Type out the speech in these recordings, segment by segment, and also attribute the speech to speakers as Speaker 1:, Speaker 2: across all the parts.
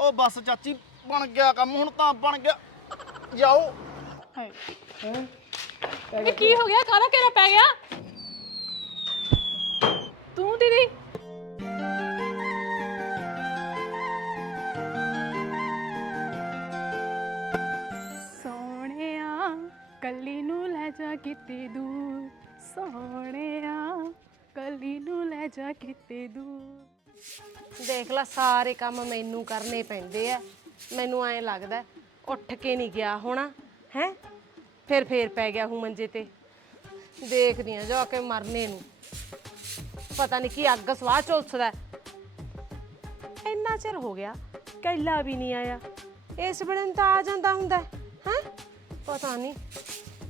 Speaker 1: ਉਹ ਬਸ ਚਾਚੀ ਬਣ ਗਿਆ ਕੰਮ ਹੁਣ ਤਾਂ ਬਣ ਗਿਆ। ਜਾਓ।
Speaker 2: ਹਾਏ। ਇਹ ਕੀ ਹੋ ਗਿਆ? ਕਾਹਦਾ ਘੇਰਾ ਪੈ ਗਿਆ? ਤੂੰ ਦੀਦੀ? ਸੋਹਣਿਆ ਕੱਲੀ ਨੂੰ ਲੈ ਜਾ ਕਿਤੇ ਦੂਰ। ਸੋਹਣਿਆ ਕੱਲੀ ਨੂੰ ਲੈ ਜਾ ਕਿਤੇ ਦੂਰ।
Speaker 3: ਦੇਖ ਲੈ, ਸਾਰੇ ਕੰਮ ਮੈਨੂੰ ਕਰਨੇ ਪੈਂਦੇ ਆ। ਮੈਨੂੰ ਐਂ ਲੱਗਦਾ, ਉੱਠ ਕੇ ਨਹੀਂ ਗਿਆ ਹੋਣਾ, ਹੈ? ਫਿਰ ਫੇਰ ਪੈ ਗਿਆ ਹੂੰ ਮੰਜੇ ਤੇ। ਦੇਖਦੀ ਆ, ਜਾ ਕੇ ਮਰਨੇ ਨੂੰ। ਪਤਾ ਨਹੀਂ ਕੀ ਅੱਗ ਸਵਾਹ ਚੁਲਸਦਾ ਇੰਨਾ ਚਿਰ ਹੋ ਗਿਆ, ਕੈਲਾ ਵੀ ਨਹੀਂ ਆਇਆ। ਇਸ ਵੇਲੇ ਤਾਂ ਆ ਜਾਂਦਾ ਹੁੰਦਾ, ਹੈ? ਪਤਾ ਨਹੀਂ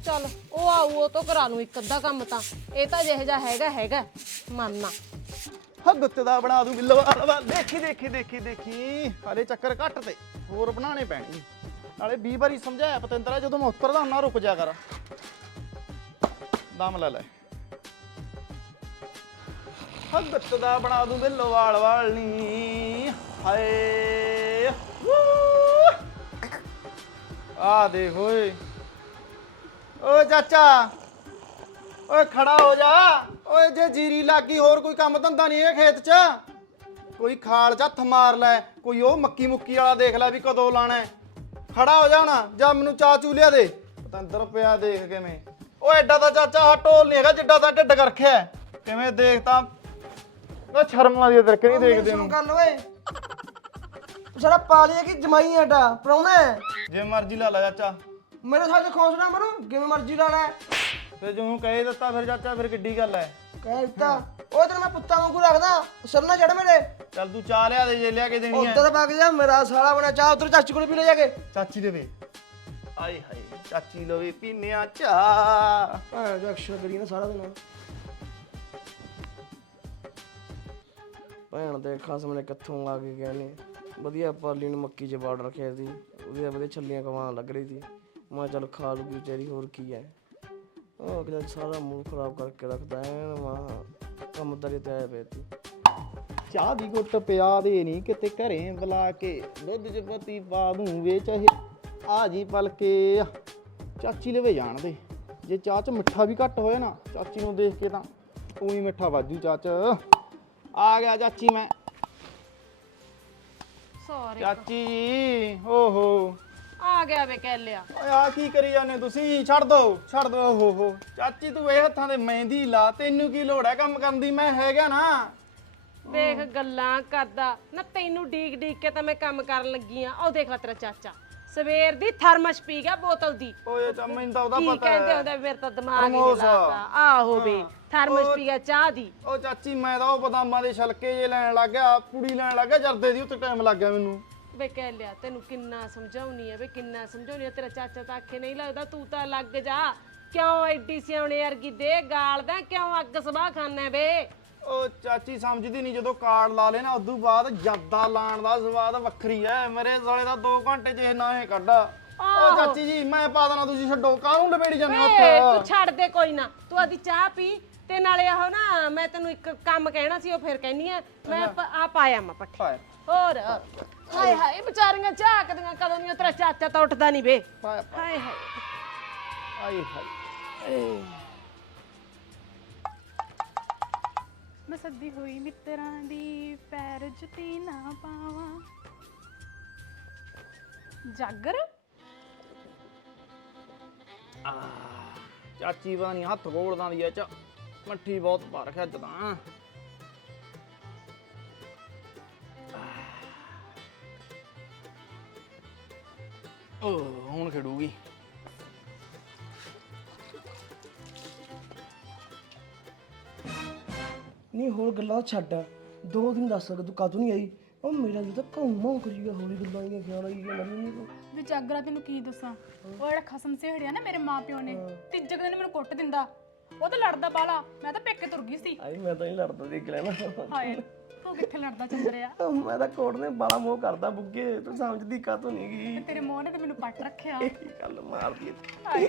Speaker 3: ਚਲ, ਉਹ ਆਊ, ਉਹ ਤੋਂ ਕਰਾ ਲੂੰ ਇੱਕ ਅੱਧਾ ਕੰਮ ਤਾਂ। ਇਹ ਤਾਂ ਜਿਹੋ ਜਿਹਾ ਹੈਗਾ ਹੈਗਾ ਮੰਨਣਾ
Speaker 1: ਹੱਗਤ ਦਾ ਬਣਾ ਦੂੰ ਬਿੱਲਵਾ ਵਾ ਦੇਖੀ ਦੇਖੀ ਦੇਖੀ ਦੇਖੀ। ਹਾਲੇ ਚੱਕਰ ਘੱਟ ਤੇ, ਹੋਰ ਬਣਾਣੇ ਪੈਣੇ ਨਾਲੇ 20 ਵਾਰੀ ਸਮਝਾਇਆ ਪਤੰਦਰਾ ਜਦੋਂ ਮੈਂ ਉਤਰਦਾ ਹੁੰਨਾ ਰੁਕ ਜਾ ਕਰ। ਦਮ ਲੈ ਲੈ। ਹੱਗਤ ਦਾ ਬਣਾ ਦੂੰ ਬਿੱਲਵਾਲ ਵਾਲਨੀ ਹਾਏ ਆ ਦੇਖ, ਓਏ। ਓ ਚਾਚਾ। ਓਏ ਖੜਾ ਹੋ ਜਾ। ਓਏ ਜੇ ਜੀਰੀ ਲੱਗੀ ਹੋਰ ਕੋਈ ਕੰਮ ਧੰਦਾ ਨਹੀਂ ਇਹ ਖੇਤ 'ਚ। ਕੋਈ ਖਾਲ 'ਚ ਹੱਥ ਮਾਰ ਲੈ ਕੋਈ ਉਹ ਮੱਕੀ ਮੁੱਕੀ ਵਾਲਾ ਦੇਖ ਲੈ ਵੀ ਕਦੋਂ ਲਾਣਾ ਹੈ। ਖੜਾ ਹੋ ਜਾ ਹੁਣ ਜਾਂ ਮੈਨੂੰ ਚਾਹ ਚੂ ਲਿਆ ਦੇ। ਪਤੰਦਰ ਪਿਆ ਦੇਖ ਕਿਵੇਂ। ਓ ਐਡਾ ਤਾਂ ਚਾਚਾ ਆਹ ਢੋਲ ਨਹੀਂ ਹੈਗਾ ਜਿੱਡਾ ਤਾਂ ਢਿੱਡ ਕਰ ਰੱਖਿਆ ਹੈ। ਕਿਵੇਂ ਦੇਖ ਤਾਂ। ਉਹ ਸ਼ਰਮ ਆਦੀ ਤੇਰੇ ਕਿ ਨਹੀਂ ਦੇਖਦੇ ਨੂੰ
Speaker 4: ਗੱਲ ਓਏ। ਸਾਡਾ ਪਾਲੀਆ ਕੀ ਜਮਾਈ ਐਡਾ ਪਰਾਉਣਾ
Speaker 1: ਜੇ ਮਰਜ਼ੀ ਲਾ ਲੈ ਚਾਚਾ।
Speaker 4: ਮੇਰੇ ਸਾਥੇ ਖੌਸਣਾ ਮਰੂ ਕਿਵੇਂ ਮਰਜ਼ੀ ਲਾ ਲੈ।
Speaker 1: ਤੇ ਜੋ ਕਹਿ ਦਿੱਤਾ ਫਿਰ ਚਾਚਾ ਫਿਰ ਕਿੱਡੀ ਗੱਲ ਹੈ?
Speaker 4: ਕਹਿ ਦਿੱਤਾ। ਉਹ ਤੈਨੂੰ ਮੈਂ ਪੁੱਤਾਂ ਵਾਂਗੂ ਰੱਖਦਾ। ਸਰਨਾ ਚੜ ਮੇਰੇ।
Speaker 1: ਚੱਲ ਤੂੰ ਚਾਹ ਲਿਆ ਦੇ ਜੇ ਲਿਆ ਕੇ ਦੇਣੀ ਹੈ।
Speaker 4: ਉੱਧਰ ਵਗ ਜਾ ਮੇਰਾ ਸਾਲਾ ਬਣਾ ਚਾਹ ਉਧਰ ਚਾਚੀ ਕੋਲ ਪੀ ਲੈ ਜਾ ਕੇ।
Speaker 1: ਚਾਚੀ ਦੇ ਵੇ ਆਏ ਹਾਏ ਚਾਚੀ ਲਵੇ ਪੀਨਿਆ ਚਾਹ।
Speaker 4: ਹਾਂ ਜੋ ਐਕਸ਼ਨ ਕਰੀ ਨਾ ਸਾਰਾ ਦਿਨ। ਭੈਣ ਦੇ ਖਸਮ ਨੇ ਕਿੱਥੋਂ ਆ ਕੇ ਗਏ ਨੇ। ਵਧੀਆ ਪਾਲੀ ਨੂੰ ਮੱਕੀ 'ਚ ਬਾੜ ਰੱਖਿਆ ਸੀ। ਉਹਦੀਆਂ ਵਧੀਆ ਛੱਲੀਆਂ ਕਮਾਣ ਲੱਗ ਰਹੀ ਸੀ। ਮੈਂ ਕਿਹਾ ਚੱਲ ਖਾ ਲੂਗੀ ਵਿਚਾਰੀ ਹੋਰ ਕੀ ਹੈ। ਉਹ ਕਿਤੇ ਸਾਰਾ ਮੂਡ ਖਰਾਬ ਕਰਕੇ ਰੱਖਦਾ ਐਨ ਮਾਂ ਕੰਮ ਦਰੇ ਤੇ ਆਇਆ ਪਿਆ ਤੀ
Speaker 1: ਚਾਹ ਦੀ ਗੁੱਟ ਪਿਆ ਦੇ ਨਹੀਂ ਕਿਤੇ ਘਰੇ ਬੁਲਾ ਕੇ ਦੁੱਧ ਚ ਪਤੀ ਪਾ ਦੂੰ ਵੇ ਚਾਹੇ ਆ ਜੀ ਪਲਕੇ ਚਾਚੀ ਲਵੇ ਜਾਣ ਦੇ। ਜੇ ਚਾਹ ਚ ਮਿੱਠਾ ਵੀ ਘੱਟ ਹੋਇਆ ਨਾ ਚਾਚੀ ਨੂੰ ਦੇਖ ਕੇ ਤਾਂ ਉਹੀ ਮਿੱਠਾ ਵਾਜੂ ਚਾਹ ਚ ਆ ਗਿਆ ਚਾਚੀ ਮੈਂ।
Speaker 3: ਸੌਰੀ
Speaker 1: ਚਾਚੀ ਜੀ ਓਹੋ।
Speaker 3: ਆ ਗਿਆ ਵੇ ਕਹਿ ਲਿਆ।
Speaker 1: ਓਏ ਆ ਕੀ ਕਰੀ ਜਾਂਦੇ ਤੁਸੀਂ? ਛੱਡ ਦੋ ਛੱਡ ਦੋ ਓਹੋ ਹੋ ਚਾਚੀ ਤੂੰ ਇਹ ਹੱਥਾਂ ਤੇ ਮਹਿੰਦੀ ਲਾ ਤੈਨੂੰ ਕੀ ਲੋੜ ਹੈ ਕੰਮ ਕਰਨ ਦੀ? ਮੈਂ ਹੈਗਾ ਨਾ।
Speaker 3: ਦੇਖ ਗੱਲਾਂ ਕਰਦਾ। ਨਾ ਤੈਨੂੰ ਡੀਕ ਡੀਕ ਕੇ ਤਾਂ ਮੈਂ ਕੰਮ ਕਰਨ ਲੱਗੀ ਆ। ਉਹ ਦੇਖ ਲੈ ਤੇਰਾ ਚਾਚਾ। ਸਵੇਰ ਦੀ ਥਰਮਸ ਪੀ ਗਿਆ ਬੋਤਲ ਦੀ।
Speaker 1: ਓਏ ਤਾਂ ਮੈਨੂੰ ਤਾਂ ਉਹਦਾ
Speaker 3: ਕੀ
Speaker 1: ਪਤਾ
Speaker 3: ਕਹਿੰਦੇ
Speaker 1: ਹੈ।
Speaker 3: ਹੁੰਦੇ ਮੇਰੇ ਤਾਂ ਦਿਮਾਗ ਹੀ
Speaker 1: ਪ੍ਰਮੋਸ।
Speaker 3: ਹਿਲਾਤਾ ਆਹੋ ਵੇ ਥਰਮਸ
Speaker 1: ਉਹ-
Speaker 3: ਪੀ ਗਿਆ ਚਾਹ ਦੀ।
Speaker 1: ਉਹ ਚਾਚੀ ਮੈਂ ਤਾਂ ਉਹ ਬਦਾਮਾਂ ਦੇ ਛਲਕੇ ਜੇ ਲੈਣ ਲੱਗ ਗਿਆ ਪੁੜੀ ਲੈਣ ਲੱਗ ਗਿਆ ਜਰਦੇ ਦੀ ਉੱਤੇ ਟਾਈਮ ਲੱਗ ਗਿਆ ਮੈਨੂੰ।
Speaker 3: ਵੇ ਕਹਿ ਲਿਆ ਤੈਨੂੰ ਕਿੰਨਾ ਸਮਝਾਉਣੀ ਆ ਵੇ ਕਿੰਨਾ ਸਮਝਾਉਣੀ ਆ ਤੇਰਾ ਚਾਚਾ ਤਾਂ ਆਖੇ ਨਹੀਂ ਲੱਗਦਾ ਤੂੰ ਤਾਂ ਲੱਗ ਜਾ। ਕਿਉਂ ਐਡੀ ਸਿਆਣੇ ਵਰਗੀ ਦੇ ਗਾਲਦਾ ਕਿਉਂ ਅੱਗ ਸਵਾਹ ਖਾਨਾ ਵੇ?
Speaker 1: ਉਹ ਚਾਚੀ ਸਮਝਦੀ ਨਹੀਂ ਜਦੋਂ ਕਾਰਡ ਲਾ ਲੈਣਾ ਉਦੋਂ ਬਾਅਦ ਜਾਦਾ ਲਾਣ ਦਾ ਸਵਾਦ ਵੱਖਰੀ ਐ। ਮੇਰੇ ਸਾਲੇ ਦਾ 2 ਘੰਟੇ ਚ ਇਹ ਨਾ ਇਹ ਕੱਢਾ। ਉਹ ਚਾਚੀ ਜੀ ਮੈਂ ਪਾ ਦੇਣਾ ਤੁਸੀਂ ਛੱਡੋ। ਕਾਹਨੂੰ ਡਬੇੜੀ ਜਾਂਦੇ ਹੋ
Speaker 3: ਤੂੰ
Speaker 1: ਉੱਥੇ?
Speaker 3: ਛੱਡ ਦੇ ਕੋਈ ਨਾ। ਤੂੰ ਆਦੀ ਚਾਹ ਪੀ ਤੇ ਨਾਲੇ ਆਹੋ ਨਾ ਮੈਂ ਤੈਨੂੰ ਇੱਕ ਕੰਮ ਕਹਿਣਾ ਸੀ ਉਹ ਫਿਰ ਕਹਿਨੀ ਆ ਮੈਂ ਪ- ਆ ਪਾਇਆ ਮੈਂ ਪੱਠੇ।
Speaker 1: ਪਾਇਆ
Speaker 3: ਹੋਰ ਹਾਏ ਹਾਏ ਵਿਚਾਰੀਆਂ ਝਾਕਦੀਆਂ ਕਦੋਂ ਨਹੀਂ ਤੇਰਾ ਚਾਚਾ ਤਾਂ ਉੱਠਦਾ ਨਹੀਂ ਵੇ।
Speaker 1: ਪਾਇਆ
Speaker 3: ਹਾਏ। ਹਾਏ
Speaker 1: ਆਏ। ਹਾਏ
Speaker 2: ਮੈਂ ਸੱਦੀ ਹੋਈ ਮਿੱਤਰਾਂ ਦੀ ਪੈਰ ਜੁੱਤੀ ਨਾ ਪਾਵਾਂ। ਜਾਗਰ?
Speaker 1: ਚਾਚੀ ਨਹੀਂ ਹੱਥ ਗੋਲਦਾਂ ਦੀ ਐ ਚ। ਮੱਠੀ ਬਹੁਤ ਅੱਜ ਤਾਂ। ਓ ਹੁਣ ਖੜੂਗੀ
Speaker 4: ਨਹੀਂ ਹੋਰ ਗੱਲਾਂ ਛੱਡ। ਦੋ ਦਿਨ ਦੱਸ ਸਕਦਾ ਤੂੰ ਕਦੋਂ ਨਹੀਂ ਆਈ? ਉਹ ਮੇਰਾ ਜੀ ਤਾਂ ਘੁੰਮਾ ਕਰੀ ਗਿਆ ਹੋਲੀ ਗੱਲਾਂ ਦੀਆਂ ਖਿਆਲ ਆਈ ਗਿਆ ਮੈਨੂੰ ਨਹੀਂ ਤੂੰ
Speaker 2: ਵੀ ਜਾਗਰਾ ਤੈਨੂੰ ਕੀ ਦੱਸਾਂ? ਉਹ ਜਿਹੜਾ ਖਸਮ ਸਿਹੜਿਆ ਨਾ ਮੇਰੇ ਮਾਪਿਓ ਨੇ ਤੀਜੇ ਕੁ ਦਿਨ ਮੈਨੂੰ ਕੁੱਟ ਦਿੰਦਾ। ਉਹ ਤਾਂ ਲੜਦਾ ਬਾਲਾ ਮੈਂ ਤਾਂ ਪੇਕੇ ਤੁਰ ਗਈ ਸੀ।
Speaker 4: ਆਈ ਮੈਂ ਤਾਂ ਨਹੀਂ ਲੜਦਾ ਦੇਖ ਲੈਣਾ।
Speaker 2: ਹਾਏ ਤੂੰ ਕਿੱਥੇ ਲੜਦਾ ਚੰਦਰਿਆ?
Speaker 4: ਮੈਂ ਤਾਂ ਕੋਟ ਨੇ ਬਾਲਾ ਮੋਹ ਕਰਦਾ ਬੁੱਗੇ ਤੂੰ ਸਮਝਦੀ ਕਾ ਤੂੰ ਨਹੀਂ ਗਈ
Speaker 2: ਤੇਰੇ ਮੋਹ ਨੇ ਤੇ ਮੈਨੂੰ ਪੱਟ ਰੱਖਿਆ।
Speaker 4: ਕੀ ਗੱਲ ਮਾਰਦੀ ਐ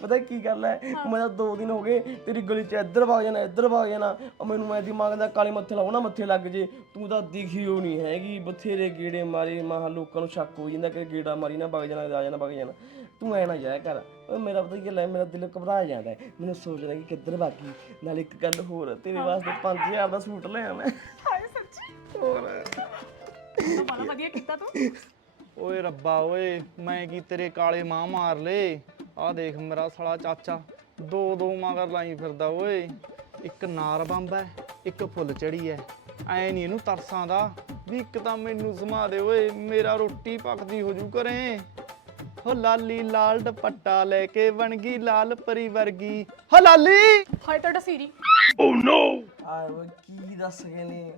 Speaker 4: ਪਤਾ ਕੀ ਗੱਲ ਐ ਮੈਂ ਤਾਂ ਦੋ ਦਿਨ ਹੋ ਗਏ ਤੇਰੀ ਗਲੀ ਚ ਇੱਧਰ ਵਗ ਜਾਣਾ ਇੱਧਰ ਵਗ ਜਾਣਾ। ਉਹ ਮੈਨੂੰ ਮੈਂ ਦਿਮਾਗ ਦਾ ਕਾਲੇ ਮੱਥੇ ਲਾਉਣਾ ਮੱਥੇ ਲੱਗ ਜੇ। ਤੂੰ ਤਾਂ ਦਿਖੀ ਹੋ ਨਹੀਂ ਹੈਗੀ ਬਥੇਰੇ ਗੇੜੇ ਮਾਰੇ। ਮਾਹ ਲੋਕਾਂ ਨੂੰ ਸ਼ੱਕ ਹੋ ਜਾਂਦਾ ਕਿ ਗੇੜਾ ਮਾਰੀ ਨਾ ਵਗ ਜਾਣਾ ਆ ਜਾਣਾ ਵਗ ਜਾਣਾ। ਤੂੰ ਐ ਨਾ ਜਾਇਆ ਕਰ। ਓਏ ਮੇਰਾ ਪਤਾ ਕੀ ਲੈ ਮੇਰਾ ਦਿਲ ਘਬਰਾ ਜਾਂਦਾ ਹੈ। ਮੈਨੂੰ ਸੋਚਦਾ ਕਿ ਕਿੱਧਰ ਬਾਕੀ ਨਾਲ ਇੱਕ ਗੱਲ ਹੋਰ ਤੇਰੇ ਵਾਸਤੇ 5000 ਦਾ ਸੂਟ ਲਿਆ ਮੈਂ
Speaker 2: ਹਾਏ ਸੱਚੀ?
Speaker 4: ਹੋਰ।
Speaker 2: ਤਾਂ ਬੜਾ ਵਧੀਆ ਕੀਤਾ ਤੂੰ।
Speaker 1: ਓਏ ਰੱਬਾ ਓਏ ਮੈਂ ਕੀ ਤੇਰੇ ਕਾਲੇ ਮਾਂ ਮਾਰ ਲੇ ਆ ਦੇਖ ਮੇਰਾ ਸਾਲਾ ਚਾਚਾ ਦੋ ਦੋ ਮਗਰ ਲਾਈ ਫਿਰਦਾ ਓਏ। ਇੱਕ ਨਾਰ ਬੰਬ ਐ ਇੱਕ ਫੁੱਲ ਚੜੀ ਐ ਐ ਨਹੀਂ ਇਹਨੂੰ ਤਰਸਾਂ ਦਾ ਵੀ ਇੱਕ ਤਾਂ ਮੈਨੂੰ ਸਮਾ ਦੇ ਓਏ ਮੇਰਾ ਰੋਟੀ ਪੱਕਦੀ ਹੋ ਜੂ ਘਰੇ। ਹੋ ਲਾਲੀ ਲਾਲ ਦੁਪੱਟਾ ਲੈ ਕੇ ਬਣ ਗਈ ਲਾਲ ਪਰੀ ਵਰਗੀ। ਹੋ ਲਾਲੀ!
Speaker 2: ਹਾਏ ਤੁਹਾਡਾ ਸੀਰੀ।
Speaker 4: ਆਏ ਓਏ ਕੀ ਦੱਸ ਗਏ ਨੇ?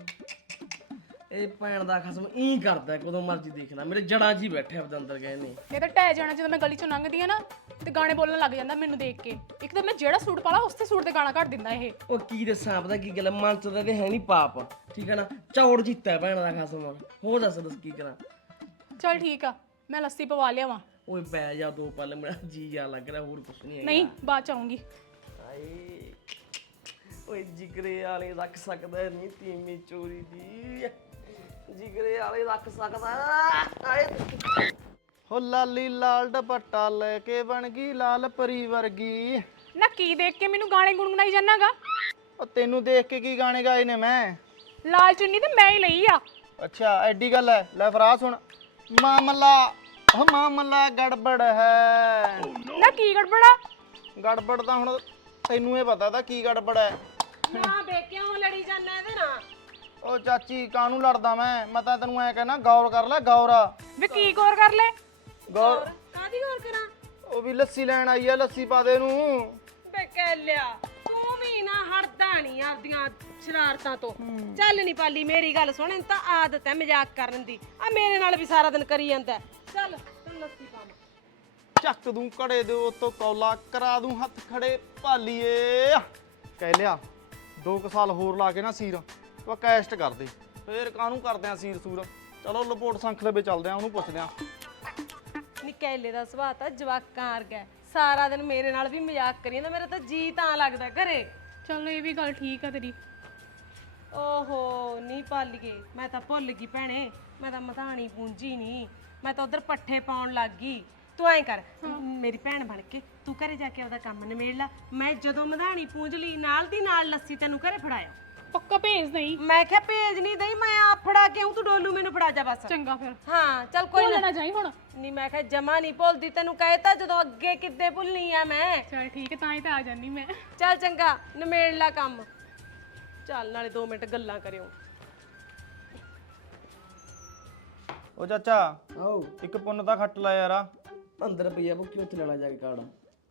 Speaker 4: ਇਹ ਭੈਣ ਦਾ ਖਸਮ ਹੀ ਕਰਦਾ ਕਦੋਂ ਮਰਜ਼ੀ ਦੇਖਣਾ। ਮੇਰੇ ਜੜਾਂ 'ਚ ਹੀ ਬੈਠੇ ਆਪਦੇ ਅੰਦਰ ਗਏ ਨੇ।
Speaker 2: ਇਹ ਤਾਂ ਟਹਿ ਜਾਣਾ ਜਦੋਂ ਮੈਂ ਗਲੀ ਚੋਂ ਲੰਘਦੀ ਆ ਨਾ ਤੇ ਗਾਣੇ ਬੋਲਣ ਲੱਗ ਜਾਂਦਾ ਮੈਨੂੰ ਦੇਖ ਕੇ। ਇੱਕ ਤਾਂ ਮੈਂ ਜਿਹੜਾ ਸੂਟ ਪਾਲਾ ਉਸੇ ਸੂਟ ਤੇ ਗਾਣਾ ਕੱਢ ਦਿੰਦਾ ਇਹ।
Speaker 4: ਉਹ ਕੀ ਦੱਸਾਂ ਪਤਾ ਕੀ ਗੱਲ ਹੈ, ਮਨ 'ਚ ਤਾਂ ਇਹਦੇ ਹੈ ਨਹੀਂ ਪਾਪ। ਠੀਕ ਹੈ ਨਾ? ਚੌੜ ਜਿੱਤਾ ਹੈ ਭੈਣ ਦਾ ਖਸਮ। ਹੋਰ ਦੱਸ ਦੱਸ ਕੀ ਕਰਾਂ?
Speaker 2: ਚਲ ਠੀਕ ਆ ਮੈਂ ਲੱਸੀ ਪਵਾ ਲਿਆਵਾਂ।
Speaker 4: ਓਏ ਬੈ ਜਾ ਦੋ ਪਲ ਮੇਰਾ ਜੀ ਜਾ ਲੱਗ ਰਿਹਾ ਹੋਰ ਕੁਛ ਨਹੀਂ
Speaker 2: ਨਹੀਂ ਬਾਅਦ ਚ ਆਉਂਗੀ
Speaker 4: ਆਏ ਓਏ ਜਿਗਰੇ ਵਾਲੇ ਰੱਖ ਸਕਦਾ ਨਹੀਂ ਤੀਮੀ ਚੋਰੀ ਦੀ। ਜਿਗਰੇ ਵਾਲੇ ਰੱਖ ਸਕਦਾ। ਆਏ
Speaker 1: ਹੋ ਲਾਲੀ ਲਾਲ ਦੁਪੱਟਾ ਲੈ ਕੇ ਬਣ ਗਈ ਲਾਲ ਪਰੀ ਵਰਗੀ।
Speaker 2: ਨਾ ਕੀ ਦੇਖ ਕੇ ਮੈਨੂੰ ਗਾਣੇ ਗੁੰਗਣਾਈ ਜਾਣਾਗਾ
Speaker 1: ਉਹ ਤੈਨੂੰ ਦੇਖ ਕੇ ਕੀ ਗਾਣੇ ਗਾਏ ਨੇ ਮੈਂ?
Speaker 2: ਲਾਲ ਚੁੰਨੀ ਤੇ ਮੈਂ ਹੀ ਲਈ ਆ।
Speaker 1: ਅੱਛਾ ਐਡੀ ਗੱਲ ਹੈ ਲੈ ਫਰਾ ਸੁਣ। ਮਾਮਲਾ ਉਹ ਮਾਮਲਾ ਗੜਬੜ ਹੈ।
Speaker 2: ਨਾ ਕੀ ਗੜਬੜਾ
Speaker 1: ਗੜਬੜ ਤਾਂ ਹੁਣ ਤੈਨੂੰ ਇਹ ਪਤਾ ਤਾਂ ਕੀ ਗੜਬੜ ਹੈ।
Speaker 3: ਨਾ ਬੇ ਕਿਉਂ ਲੜੀ ਜਾਂਦਾ ਇਹਦੇ ਨਾਲ?
Speaker 1: ਉਹ ਚਾਚੀ ਕਾਹਨੂੰ ਲੜਦਾ ਮੈਂ? ਮੈਂ ਤਾਂ ਤੈਨੂੰ ਐ ਕਹਿਣਾ ਗੌਰ ਕਰ ਲੈ ਗੌਰ
Speaker 2: ਵੇ ਕੀ ਗੌਰ ਕਰ ਲੈ?
Speaker 1: ਗੌਰ
Speaker 3: ਕਾਦੀ ਹੋਰ ਕਰਾਂ?
Speaker 1: ਉਹ ਵੀ ਲੱਸੀ ਲੈਣ ਆਈ ਆ ਲੱਸੀ ਪਾ ਦੇ ਨੂੰ
Speaker 3: ਬੇ ਕਹਿ ਲਿਆ ਤੂੰ ਵੀ ਨਾ ਹਟਦਾ ਨਹੀਂ ਆਪਦੀਆਂ ਸ਼ਰਾਰਤਾਂ ਤੋਂ। ਚੱਲ ਨਹੀਂ ਪਾਲੀ ਮੇਰੀ ਗੱਲ ਸੁਣ ਇਹਨੂੰ ਤਾਂ ਆਦਤ ਹੈ ਮਜ਼ਾਕ ਕਰਨ ਦੀ। ਆ ਮੇਰੇ ਨਾਲ ਵੀ ਸਾਰਾ ਦਿਨ ਕਰੀ ਜਾਂਦਾ ਹੈ। ਚੱਲ ਤੈਨੂੰ ਲੱਸੀ ਪਾਵਾਂ
Speaker 1: ਚੱਕ ਦੂੰ ਕੜੇ ਦੇ ਉੱਤੋਂ ਕੌਲਾ ਕਰਾ ਦੂੰ ਹੱਥ ਖੜੇ ਭਾਲੀਏ। ਕਹਿ ਲਿਆ ਦੋ ਕੁ ਸਾਲ ਹੋਰ ਲਾ ਕੇ ਨਾ ਸੀਰ ਉਹ ਕੈਸਟ ਕਰ ਦੇ। ਫੇਰ ਕਾਹਨੂੰ ਕਰਦੇ ਆ ਸੀਰ ਸੂਰ? ਚਲੋ ਲਪੋਟ ਸੰਖ ਦੇ ਵਿੱਚ ਚੱਲਦੇ ਆ ਉਹਨੂੰ ਪੁੱਛਦੇ ਆ।
Speaker 3: ਨਿਕੈਲੇ ਦਾ ਸੁਭਾਅ ਤਾਂ ਜਵਾਕਾਂ ਵਰਗਾ ਹੈ। ਸਾਰਾ ਦਿਨ ਮੇਰੇ ਨਾਲ ਵੀ ਮਜ਼ਾਕ ਕਰੀ ਜਾਂਦਾ ਮੇਰਾ ਤਾਂ ਜੀ ਤਾਂ ਲੱਗਦਾ ਘਰੇ।
Speaker 2: ਚਲ ਇਹ ਵੀ ਗੱਲ ਠੀਕ ਆ ਤੇਰੀ।
Speaker 3: ਓਹੋ ਨਹੀਂ ਭੱਲ ਗਏ ਮੈਂ ਤਾਂ ਭੁੱਲ ਗਈ ਭੈਣੇ। ਮੈਂ ਤਾਂ ਮਧਾਣੀ ਪੂੰਜੀ ਨਹੀਂ ਮੈਂ ਤਾਂ ਉਧਰ ਪੱਠੇ ਪਾਉਣ ਲੱਗ ਗਈ। ਤੂੰ ਐਂ ਕਰ ਮੇਰੀ ਭੈਣ ਬਣ ਕੇ ਤੂੰ ਘਰੇ ਜਾ ਕੇ ਆਪਦਾ ਕੰਮ ਨਿਮੇੜ ਲੈ। ਮੈਂ ਜਦੋਂ ਮਧਾਣੀ ਪੂੰਜ ਲਈ ਨਾਲ ਦੀ ਨਾਲ ਲੱਸੀ ਤੈਨੂੰ ਘਰੇ ਫੜਾਇਆ।
Speaker 2: ਪੱਕਾ ਭੇਜ ਦਈ।
Speaker 3: ਮੈਂ ਕਿਹਾ ਭੇਜ ਨਹੀਂ ਦਈ ਮੈਂ ਆਪ ਫੜਾ ਕੇ ਆਊਂ ਤੂੰ ਡੋਲੂ ਮੈਨੂੰ ਫੜਾ ਜਾ ਬਸ।
Speaker 2: ਚੰਗਾ ਫਿਰ।
Speaker 3: ਹਾਂ ਚੱਲ ਕੋਈ ਨਾ।
Speaker 2: ਭੁੱਲਣਾ ਜਾਈ ਹੁਣ।
Speaker 3: ਨਹੀਂ ਮੈਂ ਕਿਹਾ ਜਮਾ ਨਹੀਂ ਭੁੱਲਦੀ ਤੈਨੂੰ ਕਹਿਤਾ ਜਦੋਂ ਅੱਗੇ ਕਿੱਦੇ ਭੁੱਲਣੀ ਆ ਮੈਂ।
Speaker 2: ਚਲ ਠੀਕ ਹੈ ਤਾਂ ਹੀ ਤਾਂ ਆ ਜਾਨੀ ਮੈਂ।
Speaker 3: ਚੱਲ ਚੰਗਾ ਨਿਮੇੜ ਲੈ ਕੰਮ। ਚੱਲ ਨਾਲੇ 2 ਮਿੰਟ ਗੱਲਾਂ ਕਰਿਓ।
Speaker 1: ਉਹ ਚਾਚਾ
Speaker 4: ਆਓ।
Speaker 1: ਇੱਕ ਪੁੰਨ ਤਾਂ ਖੱਟ ਲੈ ਯਾਰਾ
Speaker 4: ਅੰਦਰ ਪਈਆ ਬੁੱਕੀ ਉੱਥੇ ਲੈਣਾ ਜਾ ਕੇ ਕਾੜਾ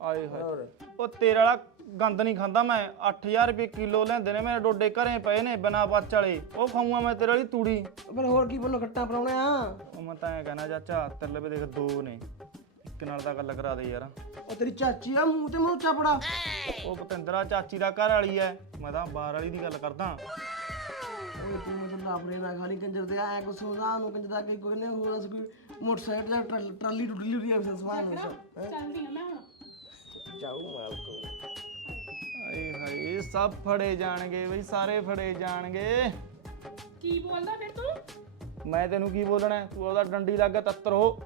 Speaker 1: ਆਏ ਹੋਏ। ਉਹ ਤੇਰੇ ਵਾਲਾ ਗੰਦ ਨਹੀਂ ਖਾਂਦਾ ਮੈਂ 8000 ਰੁਪਏ ਕਿਲੋ ਲੈਂਦੇ ਨੇ ਮੇਰੇ ਡੋਡੇ ਘਰੇ ਪਏ ਨੇ ਬਿਨਾ ਬੱਚ ਵਾਲੇ। ਉਹ ਖਾਊਂਗਾ ਮੈਂ ਤੇਰੇ ਵਾਲੀ ਤੂੜੀ।
Speaker 4: ਪਰ ਹੋਰ ਕੀ ਬੋਲੋ ਖੱਟਾ ਪਰਾਉਣੇ ਆ?
Speaker 1: ਉਹ ਮੈਂ ਤਾਂ ਐ ਕਹਿਣਾ ਚਾਚਾ ਤੇਰੇ ਲਵੇ ਦੇਖ ਦੋ ਨੇ। ਇੱਕ ਨਾਲ ਤਾਂ ਗੱਲ ਕਰਾ ਦੇ ਯਾਰ।
Speaker 4: ਉਹ ਤੇਰੀ ਚਾਚੀ ਆ ਮੂੰਹ ਤੇ ਮੂੰਹ ਚਾਪੜਾ
Speaker 1: ਉਹ ਪਤੰਦਰਾ ਚਾਚੀ ਦਾ ਘਰ ਵਾਲੀ ਐ। ਮੈਂ ਤਾਂ ਬਾਹਰ ਵਾਲੀ ਦੀ ਗੱਲ ਕਰਦਾ।
Speaker 4: ਓਏ ਤੂੰ ਮੈਨੂੰ ਲਾਪਰੇ ਨਾ ਖਾਲੀ ਕੰਜਰ ਦੇ ਐ ਕੋ ਸੁਣਾ ਨੂੰ ਕੰਜਰ ਦਾ ਕੋਈ ਕੋਈ ਨੇ ਹੋਰ ਅਸੀਂ ਕੋਈ ਮੋਟਰਸਾਈਕਲ ਜਾਂ ਟਰਾਲੀ ਟਰਾਲੀ ਟੁੱਟਲੀ ਹੋਈ ਆ ਸਮਾਨ ਨੂੰ
Speaker 2: ਚੱਲਦੀ ਆ ਮੈਂ ਹੁਣ।
Speaker 4: ਜਾਊ ਮਾਲ ਕੋ।
Speaker 1: ਆਏ ਹਾਏ ਸਭ ਫੜੇ ਜਾਣਗੇ ਬਈ ਸਾਰੇ ਫੜੇ ਜਾਣਗੇ।
Speaker 2: ਕੀ ਬੋਲਦਾ ਫਿਰ ਤੂੰ?
Speaker 1: ਮੈਂ ਤੈਨੂੰ ਕੀ ਬੋਲਣਾ ਹੈ? ਤੂੰ ਉਹਦਾ ਡੰਡੀ ਲੱਗ ਤੱਤਰ ਹੋ।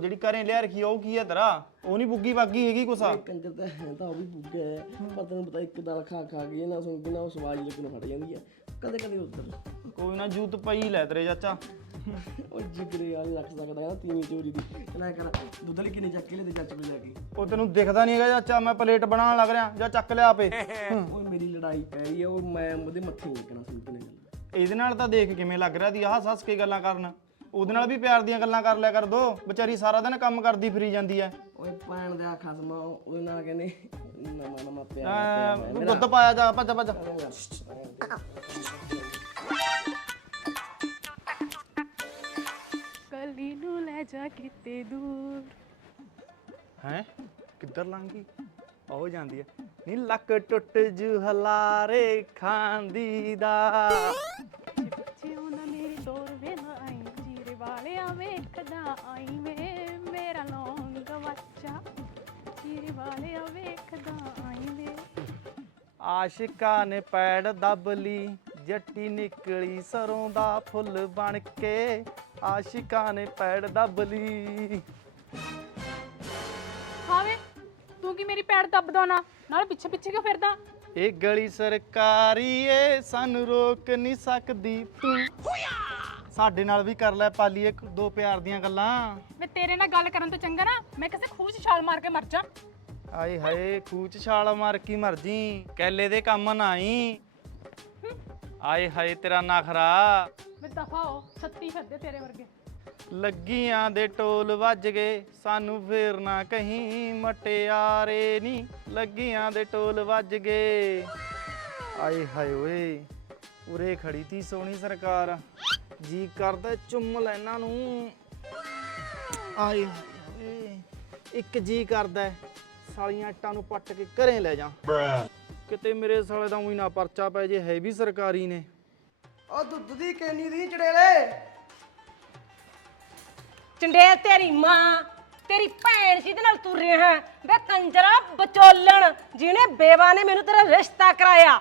Speaker 4: ਉਹ
Speaker 1: ਜਿਹੜੀ ਘਰੇ ਲਿਆ ਰੱਖੀ ਆ, ਉਹ ਕੀ ਹੈ ਤੇਰਾ? ਉਹ ਨਹੀਂ ਬੁੱਗੀ ਬਾਗੀ ਹੈਗੀ
Speaker 4: ਇਹ ਕੰਜਰ ਦਾ ਹੈ ਤਾਂ ਉਹ ਵੀ ਬੁੱਗਾ ਹੈ ਪਰ ਤੈਨੂੰ ਪਤਾ ਇੱਕ ਦਾਲ ਖਾ ਖਾ ਕੇ ਨਾ ਸੁਣ ਕੇ ਨਾ ਉਹ ਸਵਾਜ ਲੱਗਣ ਫੜ ਜਾਂਦੀ ਹੈ ਕਦੇ ਕਦੇ ਉੱਧਰ।
Speaker 1: ਕੋਈ ਨਾ ਜੂਤ ਪਈ ਲੈ ਤੇਰੇ ਚਾਚਾ।
Speaker 4: ਉਹ ਜਿਗਰੇ ਵਾਲੀ ਰੱਖ ਸਕਦਾ ਹੈ ਤੀਵੀਂ ਚੋਰੀ ਦੀ। ਨਾ ਕਰ ਦੁੱਧ ਵਾਲੀ ਕਿਨੇ ਚੱਕ ਕੇ ਲੈ ਤੇ ਚਾਚੂ ਜਾ ਕੇ।
Speaker 1: ਉਹ ਤੈਨੂੰ ਦਿਖਦਾ ਨਹੀਂ ਹੈਗਾ ਚਾਚਾ ਮੈਂ ਪਲੇਟ ਬਣਾਉਣ ਲੱਗ ਰਿਹਾ ਜਾਂ ਚੱਕ ਲਿਆ ਆਪੇ।
Speaker 4: ਉਹ ਮੇਰੀ ਲੜਾਈ ਪੈ ਰਹੀ ਹੈ ਉਹ ਮੈਂ ਉਹਦੇ ਮੱਥੇ ਨਹੀਂ ਲੱਗਣਾ ਸੁਣ ਕੇ ਨਾ। ਗੱਲ
Speaker 1: ਇਹਦੇ ਨਾਲ ਤਾਂ ਦੇਖ ਕਿਵੇਂ ਲੱਗ ਰਿਹਾ ਦੀ ਆਹ ਸੱਸ ਕੇ ਗੱਲਾਂ ਕਰਨ। ਉਹਦੇ ਨਾਲ ਵੀ ਪਿਆਰ ਦੀਆਂ ਗੱਲਾਂ ਕਰ ਲਿਆ ਕਰ ਦੋ। ਵਿਚਾਰੀ ਸਾਰਾ ਦਿਨ ਕੰਮ ਕਰਦੀ ਫਿਰੀ ਜਾਂਦੀ ਐ।
Speaker 4: ਓਏ ਭੈਣ ਦਾ ਖਸਮਾ ਉਹਦੇ ਨਾਲ ਕਹਿੰਦੇ ਨਵਾਂ ਨਵਾਂ ਪਿਆਰ
Speaker 1: ਐਂ ਦੁੱਧ ਪਾਇਆ ਜਾ ਭੱਜ ਭੱਜ।
Speaker 2: ਕੱਲੀ ਨੂੰ ਲੈ ਜਾ ਕਿਤੇ ਦੂਰ।
Speaker 1: ਹੈ? ਕਿੱਧਰ ਲੰਗੀ ਹੋ ਜਾਂਦੀ ਹੈ ਨੀ ਲੱਕ ਟੁੱਟ ਜੂ ਹਲਾਰੇ ਖਾਂਦੀ ਦਾ।
Speaker 2: ਵਾਲਿਆ ਵੇਖਦਾ
Speaker 1: ਆਸ਼ਿਕਾਂ ਨੇ ਪੈੜ ਦੱਬ ਲਈ ਜੱਟੀ ਨਿਕਲੀ ਸਰੋਂ ਦਾ ਫੁੱਲ ਬਣ ਕੇ। ਆਸ਼ਿਕਾਂ ਨੇ ਪੈੜ ਦੱਬ ਲਈ
Speaker 2: ਹਾਵੇ ਤੂੰ ਕੀ ਮੇਰੀ ਪੈੜ ਦੱਬਦਾ ਨਾ? ਨਾਲ ਪਿੱਛੇ ਪਿੱਛੇ ਕਿਉਂ ਫਿਰਦਾ?
Speaker 1: ਇਹ ਗਲੀ ਸਰਕਾਰੀ ਏ ਸਾਨੂੰ ਰੋਕ ਨਹੀਂ ਸਕਦੀ। ਤੂੰ ਸਾਡੇ ਨਾਲ ਵੀ ਕਰ ਲੈ ਪਾਲੀ ਇੱਕ ਦੋ ਪਿਆਰ ਦੀਆਂ ਗੱਲਾਂ।
Speaker 2: ਮੈਂ ਤੇਰੇ ਨਾਲ ਗੱਲ ਕਰਨ ਤੋਂ ਚੰਗਾ ਨਾ ਮੈਂ ਕਿਸੇ ਖੂਹ 'ਚ ਛਾਲ ਮਾਰ ਕੇ ਮਰ ਜਾ।
Speaker 1: ਆਏ ਹਾਏ ਖੂਚ ਛਾਲ ਮਾਰ ਕੀ ਮਰਜ਼ੀ ਕੈਲੇ ਦੇ ਕੰਮ ਨਾ ਆਈ ਆਏ ਹਾਏ ਤੇਰਾ ਨਖਰਾ
Speaker 2: ਮੈਂ ਦਫਾ ਹੋ ਸੱਤੀ ਫਿਰਦੇ ਤੇਰੇ ਵਰਗੇ।
Speaker 1: ਲੱਗੀਆਂ ਦੇ ਟੋਲ ਵੱਜ ਗਏ ਸਾਨੂੰ ਫੇਰ ਨਾ ਕਹੀਂ ਮਟਿਆਰੇ ਨਹੀਂ ਲੱਗੀਆਂ ਦੇ ਟੋਲ ਵੱਜ ਗਏ। ਆਏ ਹਾਏ ਓਏ ਉਰੇ ਖੜੀ ਤੀ ਸੋਹਣੀ ਸਰਕਾਰ। ਜੀ ਕਰਦਾ ਚੁੰਮ ਲੈ ਇਹਨਾਂ ਨੂੰ। ਆਏ ਹਾਏ ਇੱਕ ਜੀ ਕਰਦਾ। ਸਾਲੀਆਂ ਇੱਟਾਂ ਨੂੰ ਪੱਟ ਕੇ ਘਰੇ ਲੈ ਜਾ। ਕਿਤੇ ਮੇਰੇ ਸਾਲੇ ਦਾ ਉਹੀ ਨਾ ਪਰਚਾ ਪੈ ਜੇ ਹੈ ਵੀ ਸਰਕਾਰੀ ਨੇ।
Speaker 4: ਉਹ ਦੁੱਧ ਦੀ ਕੈਨੀ ਦੀ ਚੜੇਲੇ।
Speaker 3: ਚੰਡੇਲ ਤੇਰੀ ਮਾਂ ਤੇਰੀ ਭੈਣ ਜਿਹਦੇ ਨਾਲ ਤੂੰ ਰਿਹਾ ਵੇ ਕੰਜਰਾ ਬਚੋਲਣ ਜਿਹਨੇ ਬੇਵਾ ਨੇ ਮੈਨੂੰ ਤੇਰਾ ਰਿਸ਼ਤਾ ਕਰਾਇਆ।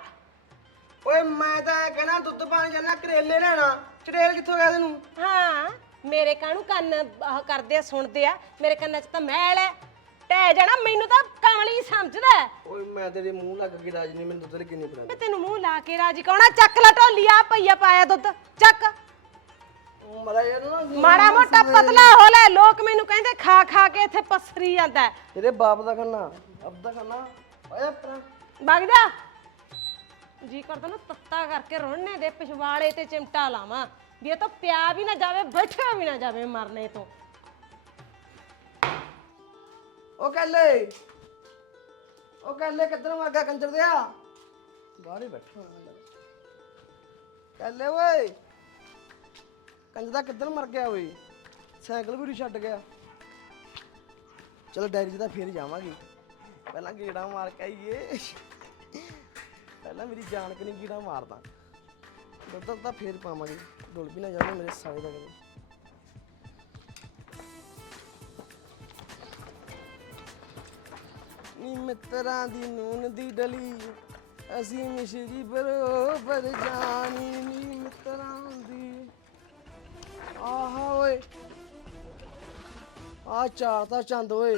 Speaker 4: ਓਏ ਮੈਂ ਤਾਂ ਕਹਿਣਾ ਦੁੱਧ ਪਾਣੀ ਜਾਣਾ ਕਰੇਲੇ ਲੈਣਾ। ਚੜੇਲ ਕਿੱਥੋਂ ਗਿਆ ਤੈਨੂੰ?
Speaker 3: ਹਾਂ ਮੇਰੇ ਕਾਹਨੂੰ ਕੰਨ ਆਹ ਕਰਦੇ ਆ ਸੁਣਦੇ ਆ? ਮੇਰੇ ਕੰਨਾਂ 'ਚ ਤਾਂ ਮੈਲ ਹੈ। ਟਹਿ ਜਾਣਾ ਮੈਨੂੰ ਤਾਂ ਕਮਲੀ ਸਮਝਦਾ। ਹੈ।
Speaker 4: ਓਏ ਮੈਂ ਤੇਰੇ ਮੂੰਹ ਲੱਗ ਕੇ ਰਾਜ ਨਹੀਂ ਮੈਨੂੰ ਦੁੱਧ ਕਿੰਨੀ
Speaker 3: ਵੇ
Speaker 4: ਪੜਾਂਦੀ
Speaker 3: ਤੈਨੂੰ ਮੂੰਹ ਲਾ ਕੇ ਰਾਜੀ ਕੌਣਾ ਚੱਕ ਲਾ ਢੋਲੀ ਆ ਪਈਆ ਪਾਇਆ ਦੁੱਧ। ਚੱਕ।
Speaker 4: ਯਾਰ ਨਾ
Speaker 3: ਮਾੜਾ ਮੋਟਾ ਪਤਲਾ ਹੋ ਲੈ ਲੋਕ ਮੈਨੂੰ ਕਹਿੰਦੇ ਖਾ ਖਾ ਕੇ ਇੱਥੇ ਪਸਰੀ ਜਾਂਦਾ। ਹੈ।
Speaker 4: ਤੇਰੇ ਬਾਪ ਦਾ ਖਾਣਾ ਅਬ ਦਾ ਖਾਣਾ ਓਏ ਆਪਣਾ।
Speaker 3: ਵਗ ਜਾ। ਜੀ ਕਰਦਾ ਨਾ ਤੱਤਾ ਕਰਕੇ ਰੋਣੇ ਦੇ ਪਿਛਵਾੜੇ ਤੇ ਚਿਮਟਾ ਲਾਵਾਂ। ਵੀ ਇਹ ਤਾਂ ਪਿਆ ਵੀ ਨਾ ਜਾਵੇ ਬੈਠਿਆ ਵੀ ਨਾ ਜਾਵੇ ਮਰਨੇ ਤੋਂ।
Speaker 4: ਉਹ ਕੱਲੇ। ਉਹ ਕੱਲੇ ਕਿੱਧਰ ਨੂੰ ਕੰਜਰ ਦਿਆ? ਬਾਹਰ ਹੀ ਬੈਠਾ ਹੋਇਆ ਕੱਲੇ ਓਏ। ਕੰਜਰ ਦਾ ਕਿੱਧਰ ਮਰ ਗਿਆ ਓਏ? ਸਾਈਕਲ ਵੀ ਨੀ ਛੱਡ ਗਿਆ। ਚਲੋ ਡੈਰੀ 'ਚ ਤਾਂ ਫੇਰ ਜਾਵਾਂਗੇ। ਪਹਿਲਾਂ ਗੇੜਾ ਮਾਰ ਕੇ ਆਈਏ। ਪਹਿਲਾਂ ਮੇਰੀ ਜਾਨ ਕਿ ਨਹੀਂ ਗੇੜਾ ਮਾਰਦਾ। ਦੁੱਧ ਤਾਂ ਫੇਰ ਪਾਵਾਂਗੇ। ਡੁੱਲ ਵੀ ਨਾ ਜਾਵੇ ਮੇਰੇ ਸਾਲੇ ਦਾ ਕਦੇ। ਨੀ ਮਿੱਤਰਾਂ ਦੀ ਨੂਨ ਦੀ ਡਲੀ। ਅਸੀਂ ਮਿਸ਼ਰੀ ਬਰੋਬਰ ਜਾਣੀ ਨੀ ਮਿੱਤਰਾਂ ਦੀ। ਆਹਾ ਓਏ। ਆ ਚਾਰ ਤਾਂ ਚੰਦ ਓਏ।